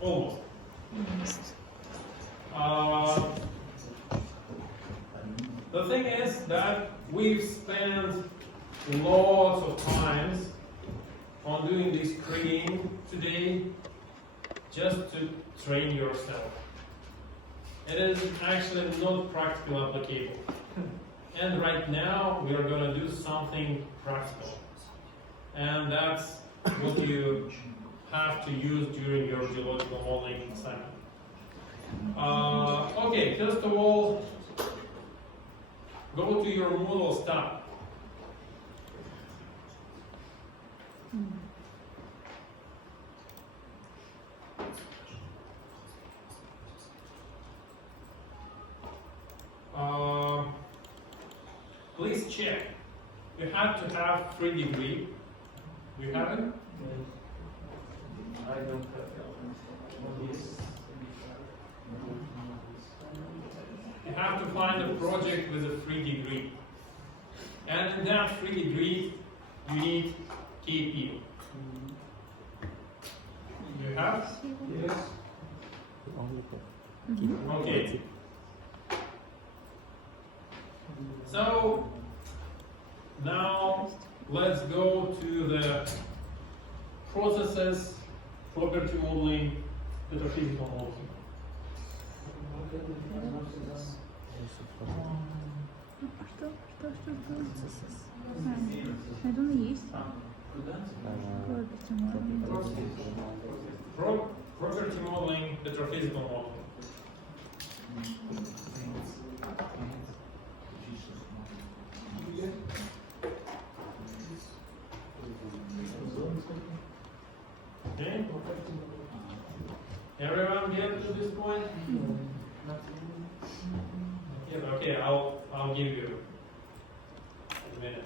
Almost. The thing is that we've spent lots of times on doing this training today just to train yourself. It is actually not practical applicable. And right now we are going to do something practical. And that's what you have to use during your geological modeling assignment. Okay, first of all, go to your Moodle tab. Please check. You have to have 3 degree. You have it? I don't have You have to find a project with a 3 degree. And in that 3 degree, you need KP. You have? Yes. Okay. So, now let's go to the processes, property modeling, metaphysical modeling. Я думаю, есть. Property modeling, metaphysical modeling. Okay. Everyone get to this point? Yeah, okay, I'll give you a minute.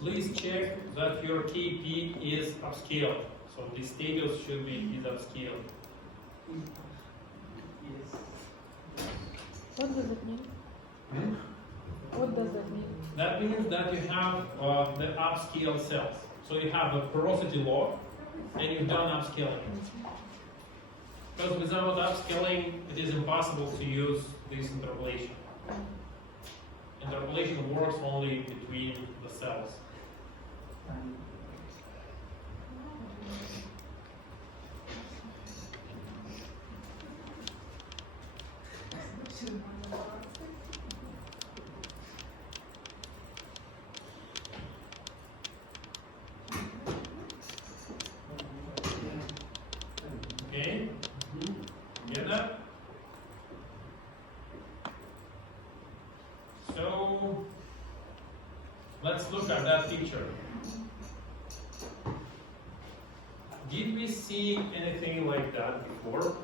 Please check that your KP is upscaled. So this table should be upscaled. What does it mean? What does that mean? That means that you have the upscale cells. So you have a porosity log and you've done upscaling. Because without upscaling, it is impossible to use this interpolation. Interpolation works only between the cells. Okay? Get that? So, let's look at that picture. Did we see anything like that before?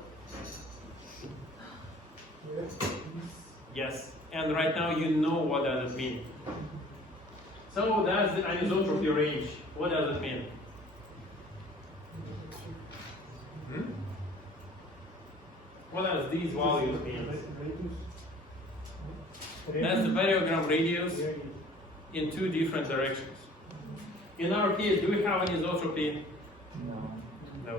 Yes. And right now you know what does it mean. So that's the anisotropy range. What does it mean? What does these values mean? That's the variogram radius in 2 different directions. In our case, do we have anisotropy? No.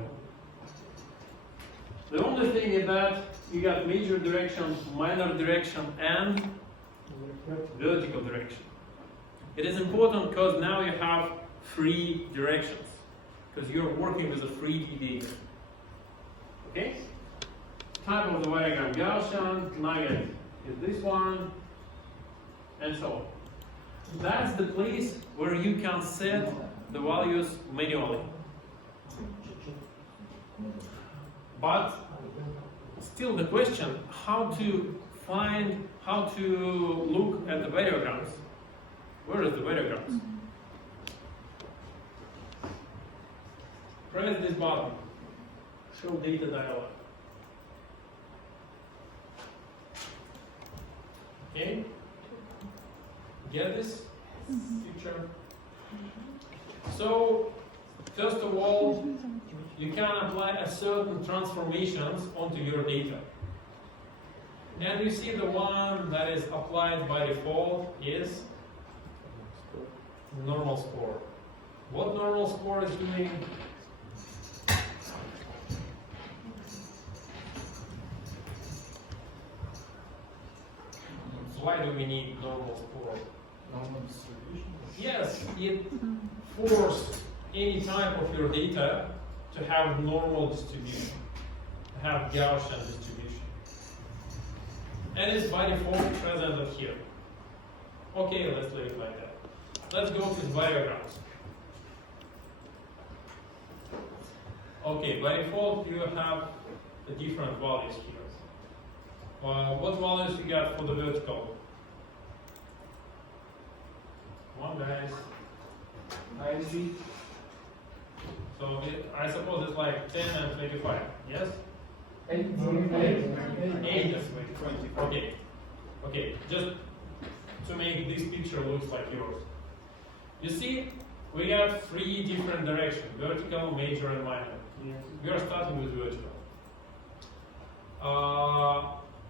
The only thing is that you got major direction, minor direction, and vertical direction. It is important because now you have 3 directions, because you're working with a 3D data. Okay? Type of the variogram Gaussian, nugget, is this one, and so on. That's the place where you can set the values manually. But still the question, how to look at the variograms. Where is the variograms? Press this button, show data dialog. Okay? Get this picture? So, first of all, you can apply a certain transformations onto your data. And you see the one that is applied by default is normal score. What normal score is doing? Why do we need normal score? Normal distribution. Yes, it forces any type of your data to have normal distribution, to have Gaussian distribution. And it's by default presented here. Okay, let's leave it like that. Let's go to variograms. Okay, by default you have the different values here. What values you got for the vertical? One, guys. IC. So I suppose it's like 10 and 25, yes? 8. 8 is 20. Okay. Okay, just to make this picture looks like yours. You see, we got 3 different directions, vertical, major, and minor. Yes. We are starting with vertical.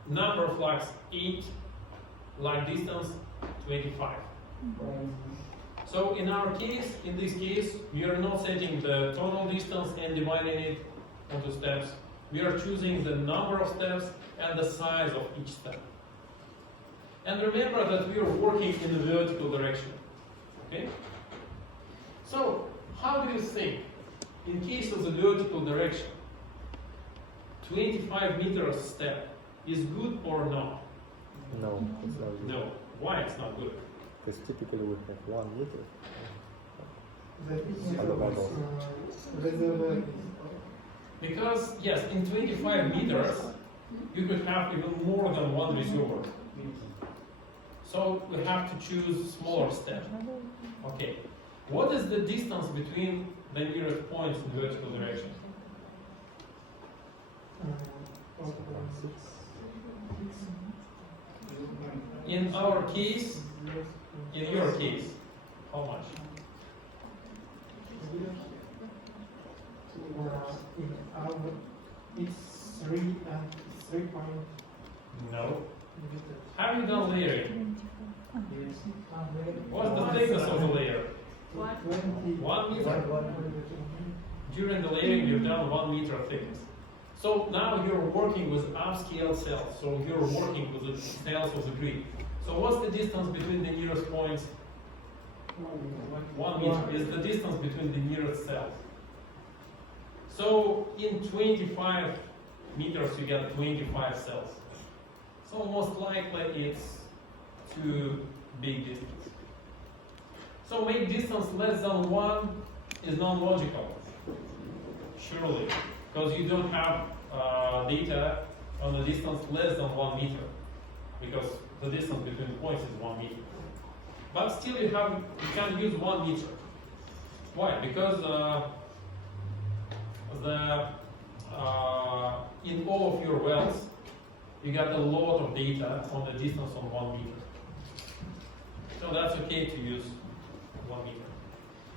Number of flags 8, lag distance 25. So in our case, in this case, we are not setting the tonal distance and dividing it onto steps. We are choosing the number of steps and the size of each step. And remember that we are working in the vertical direction. Okay? So, how do you think, in case of the vertical direction, 25 meters step is good or not? No, it's not good. No. Why it's not good? Because typically we have 1 meter. Because, yes, in 25 meters, you could have even more than one receiver. So we have to choose smaller steps. Okay. What is the distance between the nearest points in vertical direction? In our case, in your case, how much? It's 3 point. No. Have you done layering? Yes. What's the thickness of the layer? 1 meter. During the layering, you've done 1 meter thickness. So now you're working with upscale cells. So you're working with the cells of the grid. So what's the distance between the nearest points? 1 meter is the distance between the nearest cells. So in 25 meters, you get 25 cells. So most likely it's too big distance. So make distance less than 1 is non-logical, surely, because you don't have data on the distance less than 1 meter, because the distance between points is 1 meter. But still you can use 1 meter. Why? Because in all of your wells, you got a lot of data on the distance on 1 meter. So that's okay to use 1 meter.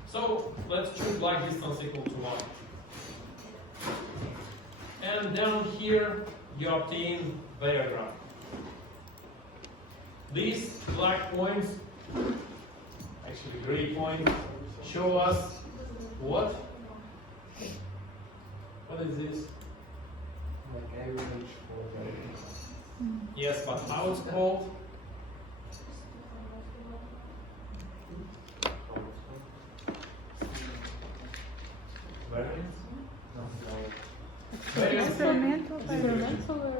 So let's choose black distance equal to 1. And down here, you obtain diagram. These black points, actually gray points, show us what? What is this? Like average for Yes, but how it's called? Variance? Variance Experimental or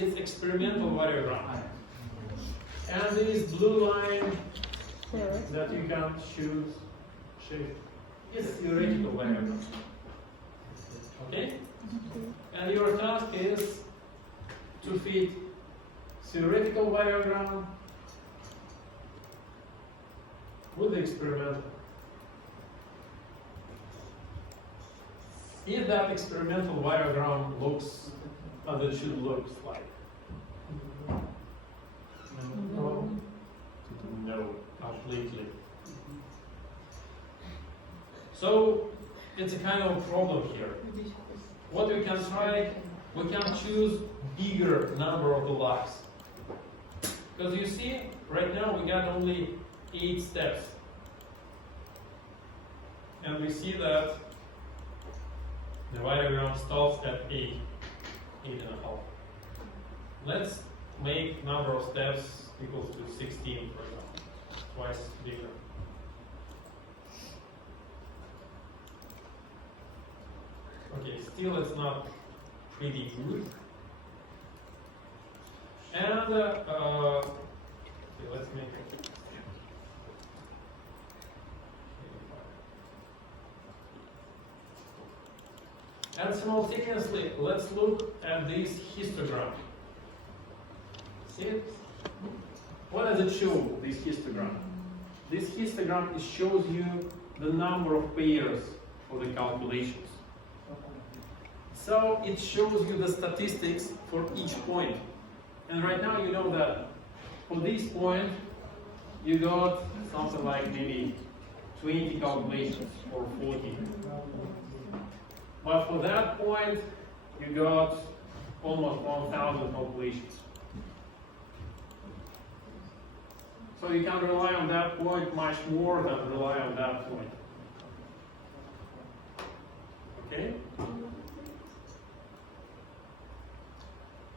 it's experimental variogram. And this blue line First. that you can choose shift is theoretical variogram. Okay? And your task is to fit theoretical variogram with the experimental. If that experimental variogram looks as it should look like. No. No, completely. So it's a kind of problem here. What we can try, we can choose bigger number of the locks. Because you see, right now we got only 8 steps. And we see that the variogram stops at 8, 8.5. Let's make number of steps equals to 16, for example, twice bigger. Okay, still it's not pretty good. And okay, let's make it. And simultaneously, let's look at this histogram. See it? What does it show, this histogram? This histogram, it shows you the number of pairs for the calculations. So it shows you the statistics for each point. And right now you know that for this point, you got something like maybe 20 calculations or 40. But for that point, you got almost 1,000 calculations. So you can rely on that point much more than rely on that point. Okay?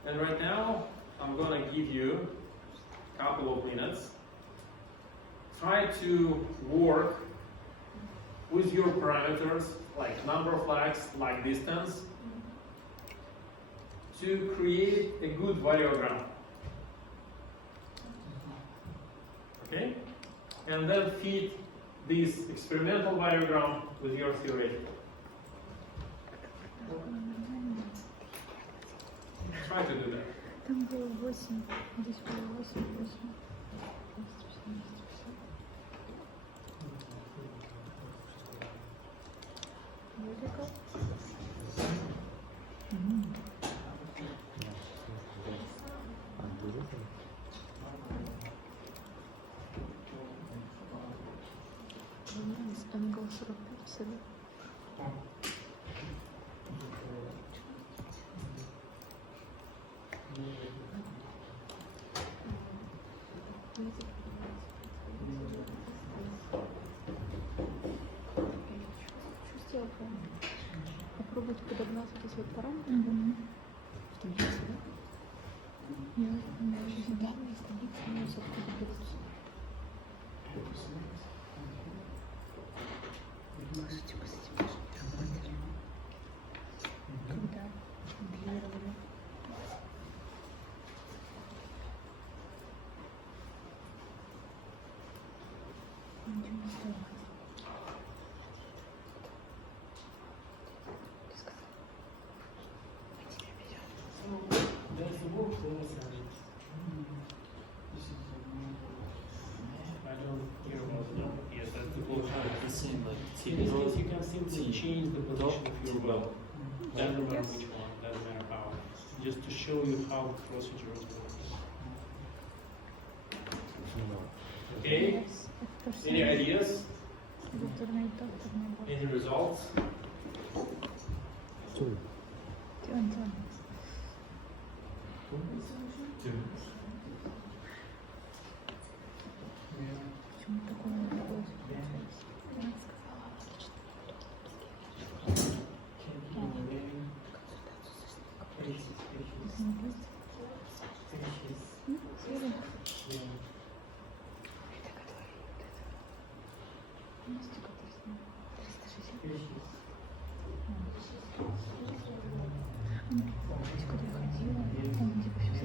And right now, I'm going to give you a couple of minutes. Try to work with your parameters, like number of flags, like distance, to create a good variogram. Okay? And then feed this experimental variogram with your theoretical. Try to do that. Там было 8, здесь было 8, 8. Верика. Англ 45 всегда. Что сделал? Попробуйте подогнать вот эти вот параметры. В таблице, да? Нет, у меня еще данные из таблицы, у меня все-таки берутся. Покажите, когда компилировали. Ничего не сделать. There's the book there, I don't hear about it. Yes, that's the blue The same, like, In this case, you can simply change the position of your well. Doesn't matter Yes. which one, doesn't matter how. Just to show you how the procedure works. Okay? Yes, of course. Any ideas? Векторный ток, Any results? Two. Тём. Почему такое не такое получается? Я сказала, отлично. Куда я ходила, там типа все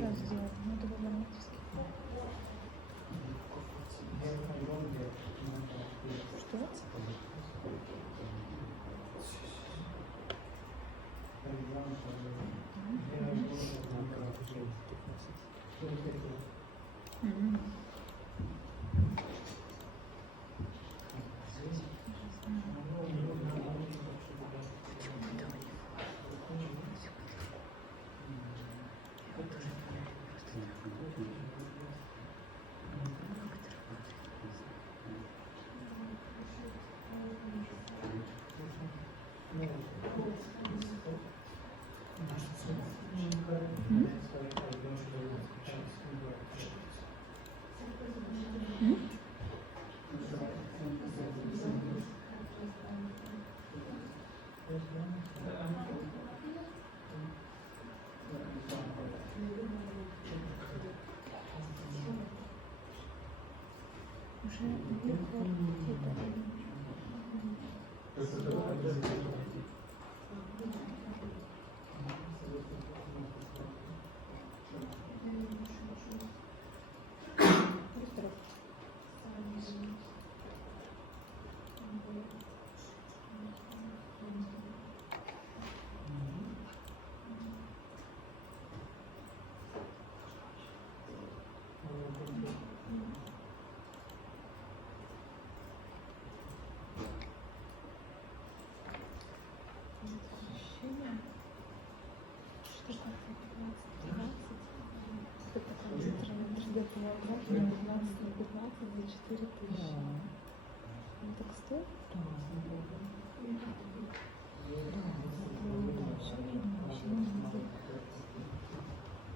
Уже вверху где-то.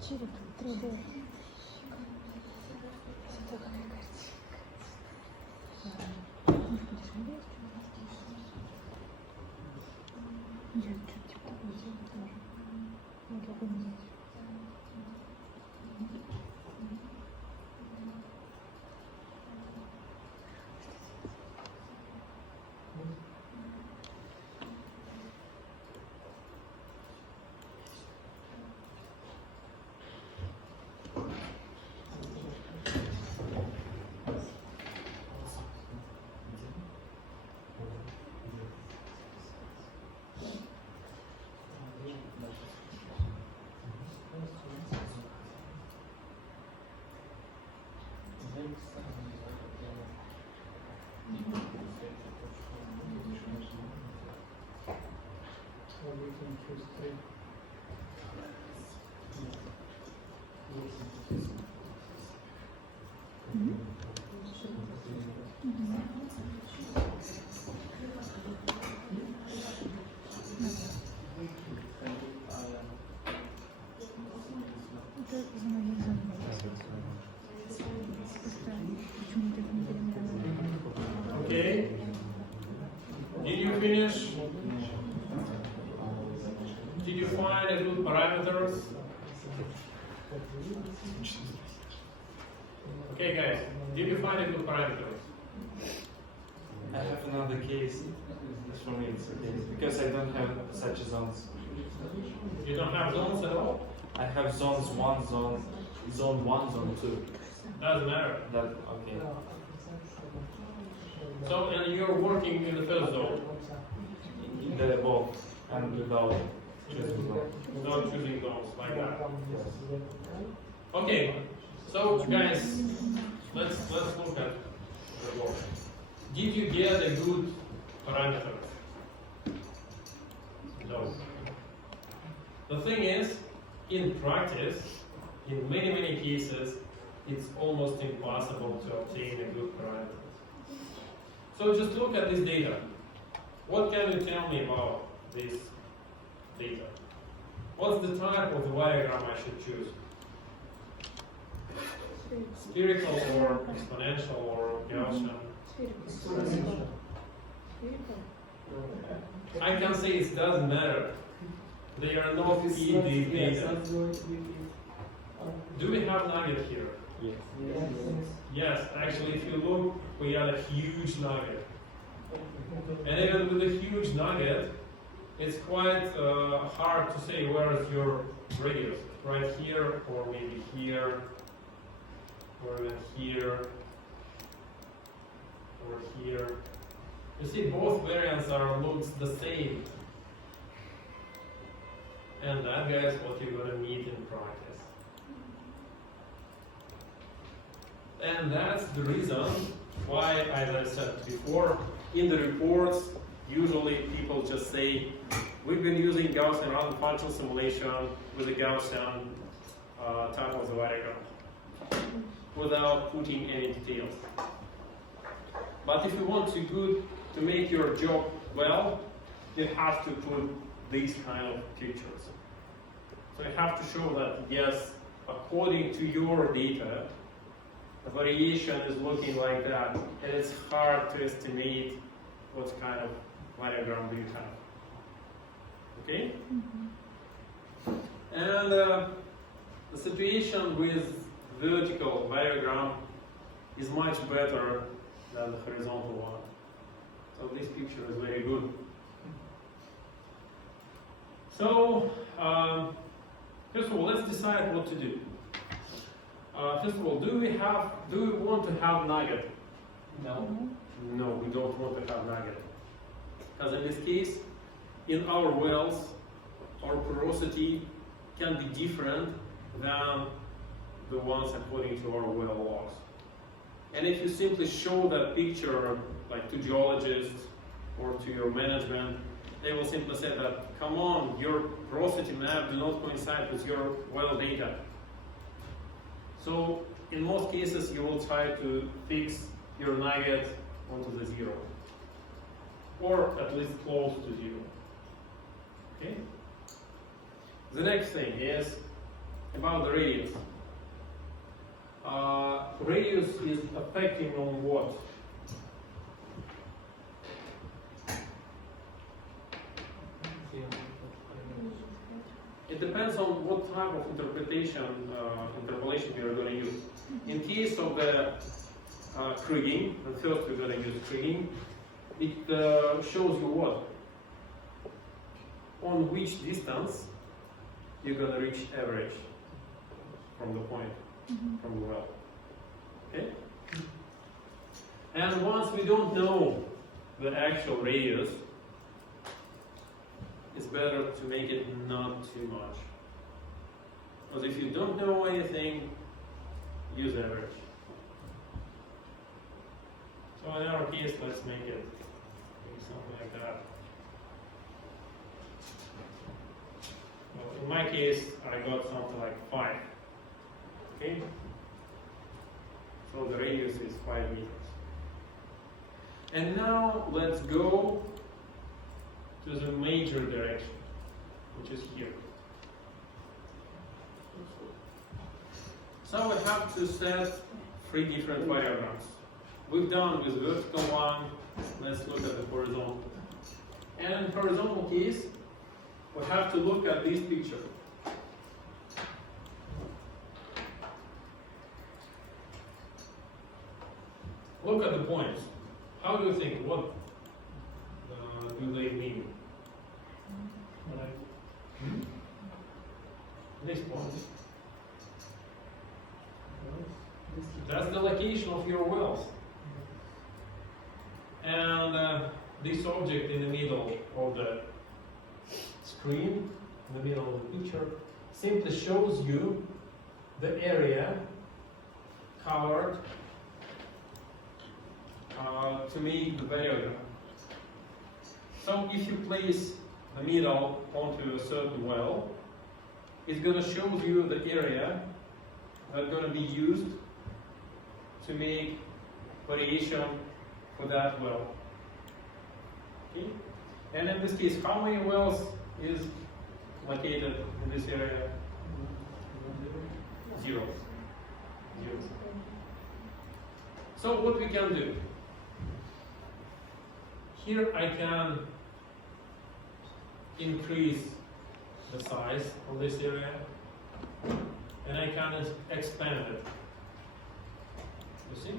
Череп 3D. Такая картинка. Может, будешь смотреть? Я что-то типа такое сделаю тоже. Вот такой взять. Okay. Did you finish? Did you find a good parameters? Okay, guys. Did you find a good parameters? I have another case. For me, it's okay because I don't have such zones. You don't have zones at all? I have zones one, zone 1, zone 2. Doesn't matter. That okay. So, and you're working in the first zone, In the both and without choosing both. not choosing those like that. Okay. So, guys, let's look at the work. Did you get a good parameter? No. The thing is, in practice, in many cases, it's almost impossible to obtain a good parameter. So just look at this data. What can you tell me about this data? What's the type of the diagram I should choose? Spherical or exponential or Gaussian? I can say it doesn't matter. They are not in these data. Do we have nugget here? Yes. Yes, actually if you look, we have a huge nugget. And even with a huge nugget, it's quite hard to say where is your radius. Right here, or maybe here, or even here, or here. You see, both variants looks the same. And that, guys, what you're gonna need in practice. And that's the reason why, as I said before, in the reports, usually people just say, we've been using Gaussian random function simulation with a Gaussian type of the variogram, without putting any details. But if you want to make your job well, you have to put these kind of features. So you have to show that, yes, according to your data, the variation is looking like that, and it's hard to estimate what kind of variogram do you have. Okay? And the situation with vertical variogram is much better than the horizontal one. So this picture is very good. So, first of all, let's decide what to do. First of all, do we want to have nugget? No. No, we don't want to have nugget. Because in this case, in our wells, our porosity can be different than the ones according to our well logs. And if you simply show that picture like to geologists or to your management, they will simply say that, come on, your porosity map do not coincide with your well data. So in most cases, you will try to fix your nugget onto the zero, or at least close to zero. Okay? The next thing is about the radius. Radius is affecting on what? It depends on what type of interpolation you are going to use. In case of the kriging, and first we're going to use kriging, it shows you what? On which distance you're going to reach average from the point, from the well. Okay? And once we don't know the actual radius, it's better to make it not too much. Because if you don't know anything, use average. So in our case, let's make it something like that. Well, in my case, I got something like 5. Okay? So the radius is 5 meters. And now let's go to the major direction, which is here. So we have to set 3 different variograms. We've done with vertical one, let's look at the horizontal. And in horizontal case, we have to look at this picture. Look at the points. How do you think? What do they mean? This point. That's the location of your wells. And this object in the middle of the screen, in the middle of the picture, simply shows you the area covered to make the variogram. So if you place the middle onto a certain well, it's going to show you the area that's going to be used to make variation for that well. Okay? And in this case, how many wells is located in this area? 0. 0. So what we can do? Here I can increase the size of this area, and I can expand it. You see?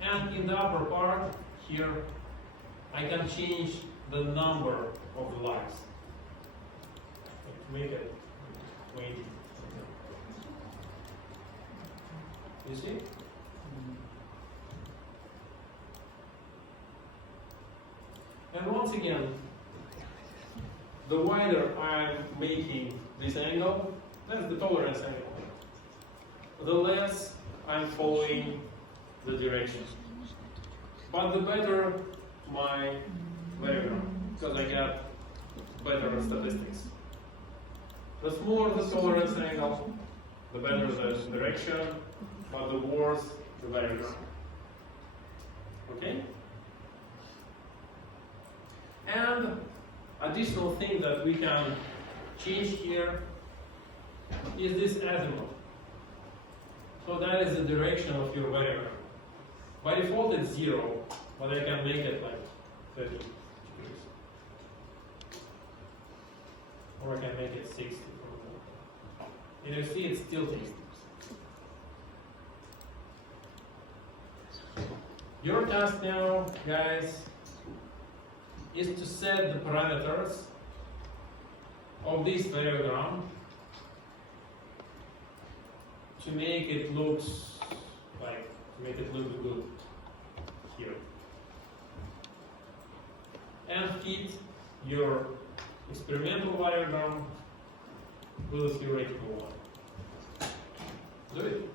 And in the upper part, here, I can change the number of the lines. To make it 20. You see? And once again, the wider I'm making this angle, that's the tolerance angle. the less I'm following the direction. But the better my variogram, because I get better statistics. The smaller the tolerance angle, the better the direction, but the worse the variogram. Okay? And additional thing that we can change here is this azimuth. So that is the direction of your variogram. By default it's 0, but I can make it like 30 degrees. Or I can make it 60. And you see it's tilting. Your task now, guys, is to set the parameters of this variogram to make it look good here. And fit your experimental variogram with a theoretical one. Do it.